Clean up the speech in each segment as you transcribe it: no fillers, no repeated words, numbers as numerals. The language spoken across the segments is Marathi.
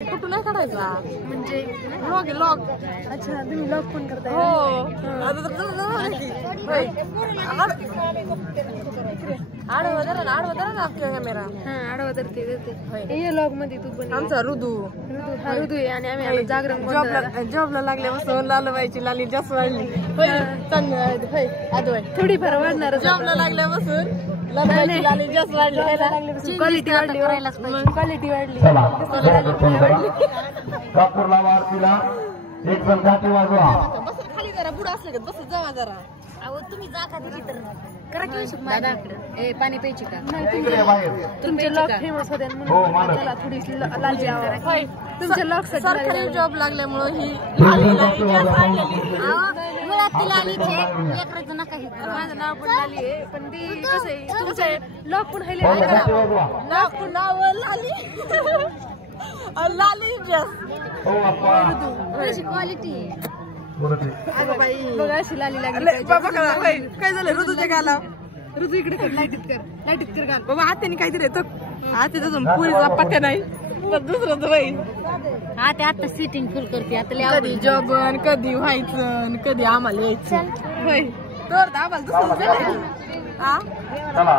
कुठून नाही काढायचा म्हणजे लॉग लॉग. अच्छा तुम्ही लॉग पण करताय? हो आता तर आडवं धरा ना कॅमेरा. हा आडवा धरते हे लॉग मध्ये तू पण. आमचा ऋतू हा ऋतू आहे आणि आम्ही आता जागरण जॉबला लागल्यापासून लालबाईची लाली जास्त वाढली. थोडीफार वाढणार. जॉबला लागल्यापासून लालबाईची लाली जास्त वाढली. क्वालिटी वाढली. क्वालिटी वाढली. कापूरला वारतीला एक जण घाटी वाजवा. बस खाली जरा पुढे असले का बस जावा जरा. अहो तुम्ही जा का तर करा की दादा ए पाणी प्यायची का? इकडे बाहेर तुमचे लॉक फेमस होते म्हणून चला थोडी लाली आवा. तुमचे लॉक सरकारी जॉब लागल्यामुळे ही मुळात लालीचे लेकराचं नका हे. माझं नाव पण लाली आहे पण ती कसं आहे तुमचे लॉक पण घाटी वाजवा. नाव लाली लाली हो अप्पा क्वालिटी बघा अशी लाली लागली. बाबा काय झालं ऋतूच्या गाला. ऋतू इकडे कर लाईटीत कर घाल. बाबा हाताने काहीतरी येतं हाती पुरीचा पत्त्या नाही पण दुसरं तर बाई हा ते आता सिटिंग फुल करते आता. कधी जॉब कधी व्हायचं कधी आम्हाला यायचं होय तर आम्हाला दुसरं चला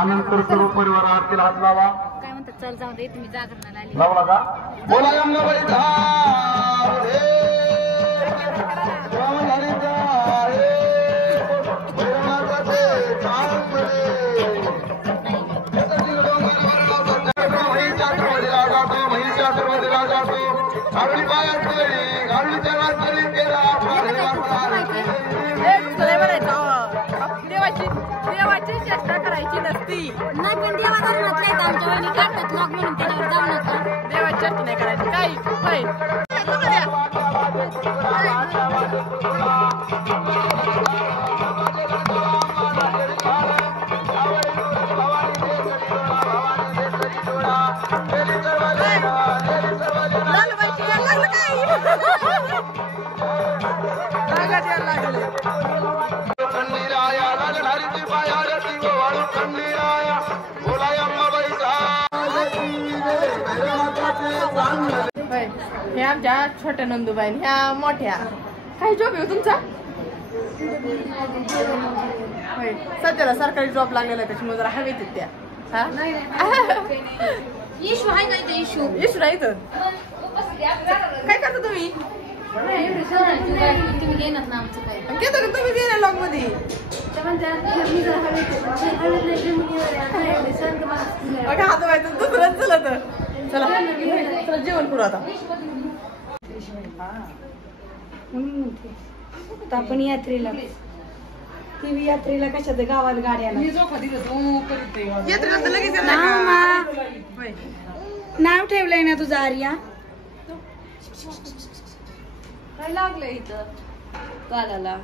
आनंद सर्व परिवार आरतीला हात लावा. काय म्हणतात चल जाऊ दे तुम्ही जागरणाला आली. लावला का बोला गंगाबाई धार रे. देवाची चेष्टा करायची नसती. नाही पण देवाला म्हटलंय का आमच्या वहिनी काढतात लॉक म्हणून त्याच्यावर जाऊ नका. देवाची चेष्टा नाही करायची काही हे आमच्या छोट्या नंदूबाई ह्या मोठ्या. काय जॉब आहे तुमचा? होय सध्याला सरकारी जॉब लागलेला आहे त्याच्यामुळे जरा हवेत त्या. हा इशू आहे का इथे? इशू नाही तर काय करता तुम्ही? तुम्ही घेणार ना आमचं काय घेता का तुम्ही गेल्या लॉग मध्ये? हात व्हायचं दुसरंच चला तर चला जेवण करू आता. आपण यात्रेला टीव्ही यात्रेला कशात गावात गाड्या नाव ठेवलंय ना तुझा आर्या. काय लागलंय इथं गालाला?